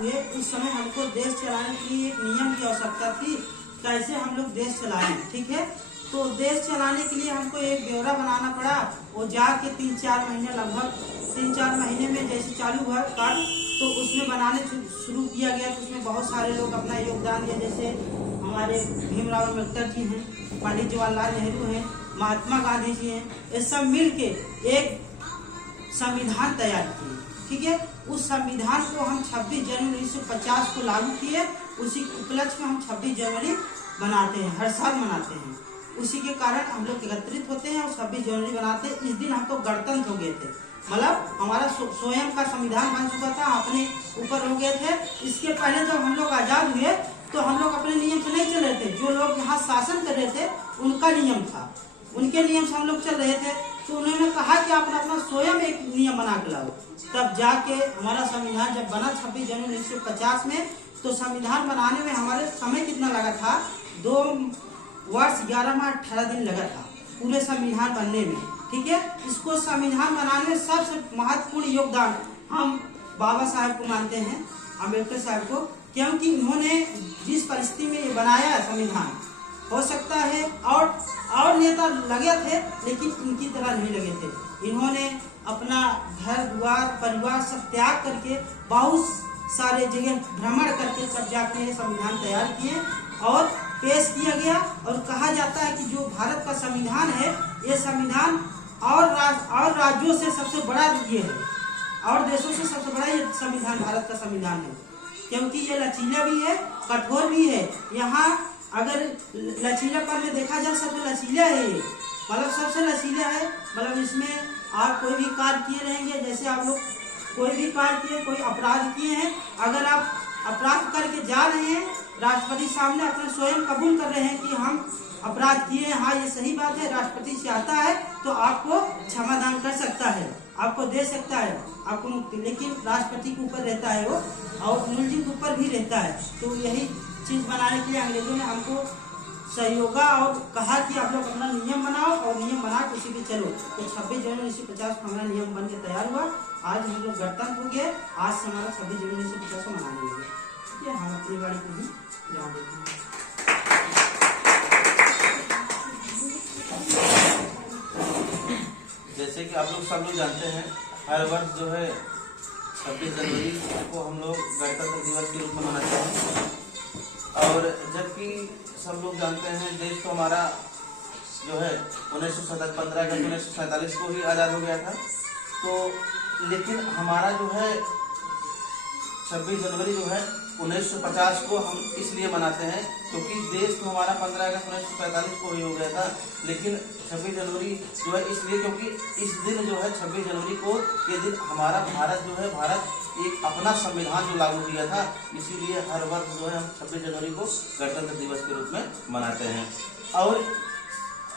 हुए उस समय हमको देश चलाने के लिए एक नियम की आवश्यकता थी, कैसे हम लोग देश चलाएं। ठीक है, तो देश चलाने के लिए हमको एक ब्यौरा बनाना पड़ा। वो जाके 3-4 महीने, लगभग 3-4 महीने में जैसे चालू हुआ कार्य, तो उसमें बनाने शुरू किया गया। तो उसमें बहुत सारे लोग अपना योगदान दिया, जैसे हमारे भीमराव अम्बेडकर जी हैं, पंडित जवाहरलाल नेहरू हैं, महात्मा गांधी जी हैं, ये सब मिल के एक संविधान तैयार किए। ठीक है, उस संविधान को हम 26 जनवरी 1950 को लागू किए। उसी उपलक्ष्य में हम 26 जनवरी मनाते हैं, हर साल मनाते हैं। उसी के कारण हम लोग एकत्रित होते हैं और 26 जनवरी मनाते हैं। इस दिन हम तो गणतंत्र हो गए थे, मतलब हमारा स्वयं का संविधान बन चुका था, अपने ऊपर हो गए थे। इसके पहले जब हम लोग आजाद हुए तो हम लोग अपने नियम से नहीं चल रहे थे। जो लोग यहाँ शासन कर रहे थे उनका नियम था, उनके नियम से हम लोग चल रहे थे। तो उन्होंने कहा कि आप अपना स्वयं एक नियम बना के लाओ। तब जाके हमारा संविधान जब बना 26 जनवरी 1950 में, तो संविधान बनाने में हमारे समय कितना लगा था, 2 वर्ष 11 माह 18 दिन लगा था पूरे संविधान बनने में। ठीक है, इसको संविधान बनाने में सबसे महत्वपूर्ण योगदान हम बाबा साहब को मानते हैं, अम्बेडकर साहब को, क्योंकि उन्होंने जिस परिस्थिति में ये बनाया संविधान, हो सकता है और नेता लगे थे लेकिन इनकी तरह नहीं लगे थे। इन्होंने अपना घर द्वार परिवार सब त्याग करके बहुत सारे जगह भ्रमण करके सब जाकर ये संविधान तैयार किए और पेश किया गया। और कहा जाता है कि जो भारत का संविधान है, ये संविधान और राज्यों से सबसे बड़ा ये है, और देशों से सबसे बड़ा ये संविधान भारत का संविधान है, क्योंकि ये लचीला भी है, कठोर भी है। यहाँ अगर लचीलापन में देखा जाए सबसे लचीला है ये, मतलब सबसे लचीला है। मतलब इसमें आप कोई भी कार्य किए रहेंगे, जैसे आप लोग कोई भी कार्य किए, कोई अपराध किए हैं, अगर आप अपराध करके जा रहे हैं, राष्ट्रपति सामने अपने स्वयं कबूल कर रहे हैं कि हम अपराध किए हैं, हाँ ये सही बात है, राष्ट्रपति चाहता है तो आपको क्षमादान कर सकता है, आपको दे सकता है, आपको मुक्ति। लेकिन राष्ट्रपति के ऊपर रहता है वो, और मुलजिम के ऊपर भी रहता है। तो यही चीज बनाने के लिए अंग्रेजों ने हमको सहयोगा और कहा कि आप लोग अपना नियम बनाओ, और नियम बना के उसी पे चलो। तो 26 जनवरी 1950 को हमारा नियम बन के तैयार हुआ। आज हम लोग गणतंत्र हो गए। आज से हमारा 26 जनवरी 1950 को मनाने लगे। ठीक है, हम अपनी बाड़ी को भी जहाँ देते हैं। जैसे कि आप लोग सब लोग जानते हैं, हर वर्ष जो है 26 जनवरी को हम लोग गणतंत्र दिवस के रूप में मनाते हैं। और जबकि सब लोग जानते हैं देश तो हमारा जो है 15 अगस्त 1947 को ही आज़ाद हो गया था। तो लेकिन हमारा जो है 26 जनवरी जो है 1950 को हम इसलिए मनाते हैं क्योंकि देश तो हमारा 15 अगस्त 1947 को ही हो गया था। लेकिन 26 जनवरी जो है इसलिए क्योंकि इस दिन जो है 26 जनवरी को ये दिन हमारा भारत जो है एक अपना संविधान जो लागू किया था, इसीलिए हर वर्ष जो है हम 26 जनवरी को गणतंत्र दिवस के रूप में मनाते हैं। और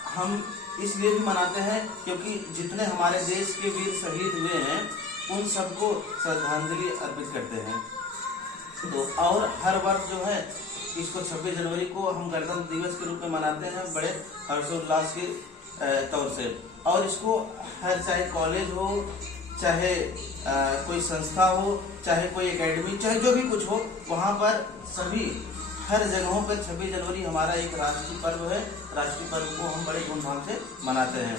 हम इसलिए भी मनाते हैं क्योंकि जितने हमारे देश के वीर शहीद हुए हैं उन सबको श्रद्धांजलि अर्पित करते हैं। तो और हर वर्ष जो है इसको 26 जनवरी को हम गणतंत्र दिवस के रूप में मनाते हैं बड़े हर्षोल्लास के तौर से। और इसको हर चाहे कॉलेज हो, चाहे कोई संस्था हो, चाहे कोई एकेडमी, चाहे जो भी कुछ हो, वहाँ पर सभी हर जगहों पर 26 जनवरी हमारा एक राष्ट्रीय पर्व है। राष्ट्रीय पर्व को हम बड़े धूमधाम से मनाते हैं।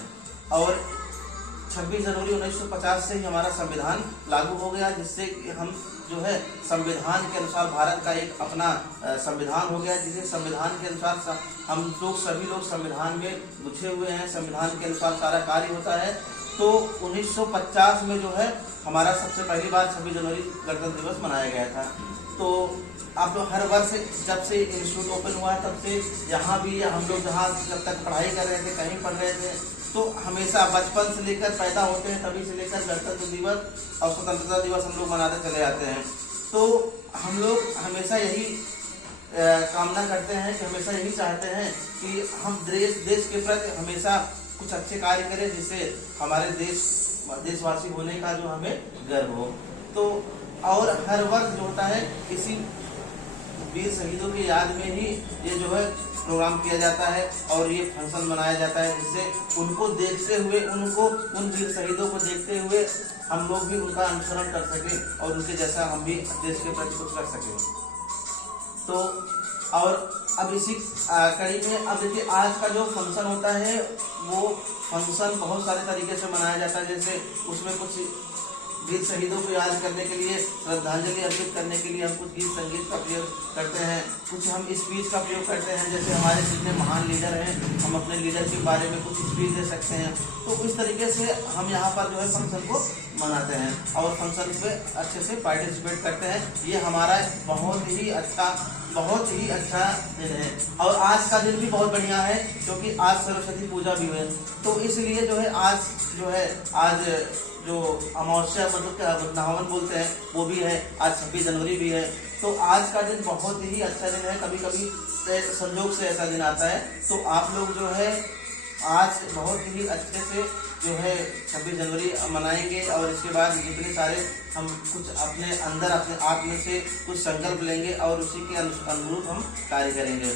और 26 जनवरी 1950 से ही हमारा संविधान लागू हो गया, जिससे हम जो है संविधान के अनुसार भारत का एक अपना संविधान हो गया, जिसे संविधान के अनुसार हम लोग सभी लोग संविधान में गुथे हुए हैं। संविधान के अनुसार सारा कार्य होता है। तो 1950 में जो है हमारा सबसे पहली बार 26 जनवरी गणतंत्र दिवस मनाया गया था। तो आप लोग हर वर्ष जब से इंस्टीट्यूट ओपन हुआ तब से यहाँ भी हम लोग जहाँ जब तक पढ़ाई कर रहे थे, कहीं पढ़ रहे थे, तो हमेशा बचपन से लेकर पैदा होते हैं तभी से लेकर गणतंत्र दिवस और स्वतंत्रता दिवस हम लोग मनाते चले आते हैं। तो हम लोग हमेशा यही कामना करते हैं कि हमेशा यही चाहते हैं कि हम देश के प्रति हमेशा कुछ अच्छे कार्य करें, जिससे हमारे देशवासी होने का जो हमें गर्व हो। तो और हर वर्ष जो होता है वीर शहीदों की याद में ही ये जो है प्रोग्राम किया जाता है और ये फंक्शन मनाया जाता है, जिससे उनको देखते हुए, उन वीर शहीदों को देखते हुए हम लोग भी उनका अनुसरण कर सके और उनके जैसा हम भी देश के प्रति कुछ कर सके। तो और अब इसी कड़ी में अब देखिए आज का जो फंक्शन होता है वो फंक्शन बहुत सारे तरीके से मनाया जाता है। जैसे उसमें कुछ वीर शहीदों को याद करने के लिए, श्रद्धांजलि अर्पित करने के लिए हम कुछ गीत संगीत का प्रयोग करते हैं, कुछ हम स्पीच का प्रयोग करते हैं। जैसे हमारे जितने महान लीडर हैं हम अपने लीडर के बारे में कुछ स्पीच दे सकते हैं। तो इस तरीके से हम यहाँ पर जो है फंक्शन को मनाते हैं और फंक्शन पे अच्छे से पार्टिसिपेट करते हैं। ये हमारा बहुत ही अच्छा दिन है और आज का दिन भी बहुत बढ़िया है क्योंकि आज सरस्वती पूजा भी है। तो इसलिए जो है आज जो अमावस्या मतलब क्या वृंदावन बोलते हैं वो भी है, आज 26 जनवरी भी है। तो आज का दिन बहुत ही अच्छा दिन है। कभी कभी संयोग से ऐसा दिन आता है। तो आप लोग जो है आज बहुत ही अच्छे से जो है 26 जनवरी मनाएंगे और इसके बाद जितने सारे हम कुछ अपने अंदर अपने आप में से कुछ संकल्प लेंगे और उसी के अनुरूप हम कार्य करेंगे।